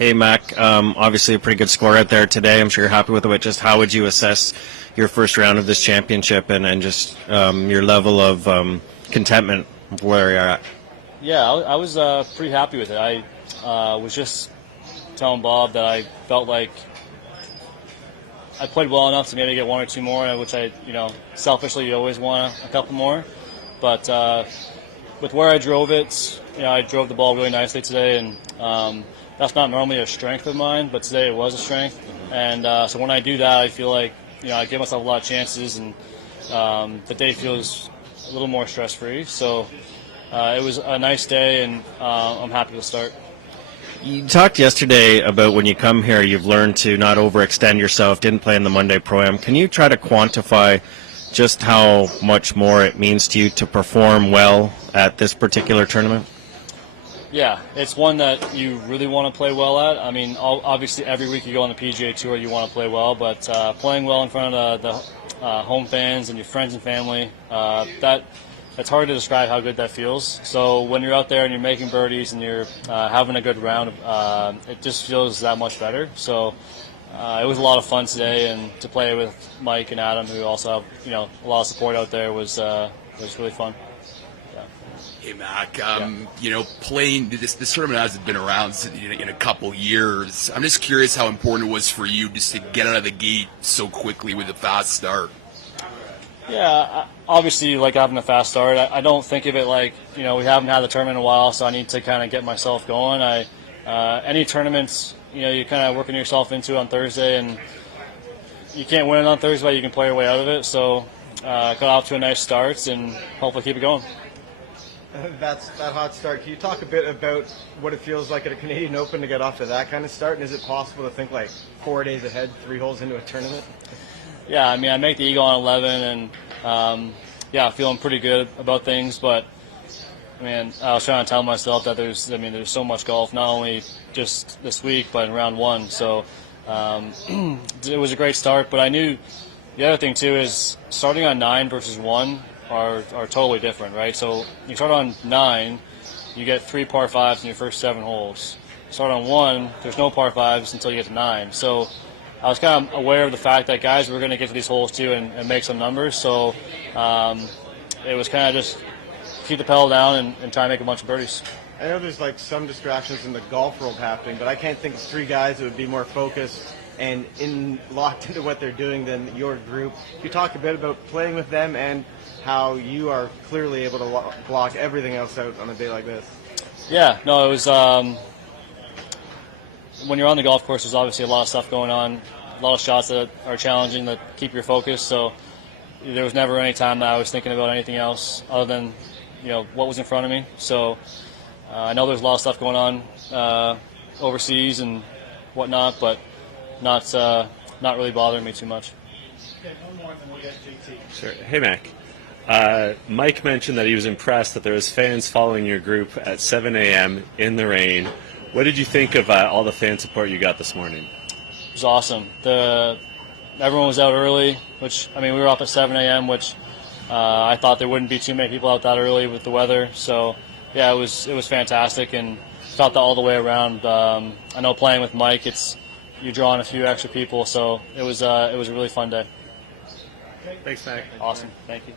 Hey, Mac. Obviously a pretty good score out there today. I'm sure you're happy with it. Just how would you assess your first round of this championship and just your level of contentment of where you're at? Yeah, I was pretty happy with it. I was just telling Bob that I felt like I played well enough to maybe get one or two more, which selfishly you always want a couple more. But with where I drove it, I drove the ball really nicely today, and that's not normally a strength of mine, but today it was a strength. And so when I do that, I feel like I give myself a lot of chances, and the day feels a little more stress-free. So it was a nice day, and I'm happy to start. You talked yesterday about when you come here, you've learned to not overextend yourself, didn't play in the Monday Pro-Am. Can you try to quantify just how much more it means to you to perform well at this particular tournament? Yeah, it's one that you really want to play well at. I mean, obviously every week you go on the PGA Tour, you want to play well, but playing well in front of the home fans and your friends and family, it's hard to describe how good that feels. So when you're out there and you're making birdies and you're having a good round, it just feels that much better. So it was a lot of fun today, and to play with Mike and Adam, who also have a lot of support out there, was really fun. Hey, Mac, playing this tournament hasn't been around in a couple years. I'm just curious how important it was for you just to get out of the gate so quickly with a fast start. Yeah, obviously, like having a fast start, I don't think of it like, we haven't had the tournament in a while, so I need to kind of get myself going. Any tournaments, you're kind of working yourself into on Thursday, and you can't win it on Thursday, but you can play your way out of it. So got off to a nice start and hopefully keep it going. That's that hot start. Can you talk a bit about what it feels like at a Canadian Open to get off to that kind of start? And is it possible to think like 4 days ahead, 3 holes into a tournament? Yeah, I mean, I make the eagle on 11, and feeling pretty good about things. But I mean, I was trying to tell myself that there's so much golf, not only just this week, but in round one. So it was a great start. But I knew the other thing too is starting on 9 versus 1 are totally different, right? So you start on 9, you get 3 par 5s in your first 7 holes. Start on 1, there's no par 5s until you get to 9. So I was kind of aware of the fact that guys were going to get to these holes too and make some numbers. So it was kind of just keep the pedal down and try and make a bunch of birdies. I know there's like some distractions in the golf world happening, but I can't think of 3 guys that would be more focused and locked into what they're doing than your group. Can you talk a bit about playing with them and how you are clearly able to block everything else out on a day like this? Yeah, no, it was when you're on the golf course, there's obviously a lot of stuff going on, a lot of shots that are challenging that keep your focus. So there was never any time that I was thinking about anything else other than what was in front of me. So I know there's a lot of stuff going on overseas and whatnot, but not really bothering me too much. Okay, one more, and we'll get JT. Sure. Hey, Mac. Mike mentioned that he was impressed that there was fans following your group at 7 a.m. in the rain. What did you think of all the fan support you got this morning? It was awesome. Everyone was out early, we were up at 7 a.m., which I thought there wouldn't be too many people out that early with the weather. So, yeah, it was fantastic, and felt that all the way around. I know playing with Mike, you're drawing a few extra people, so it was a really fun day. Thanks, Mac. Awesome. Thank you.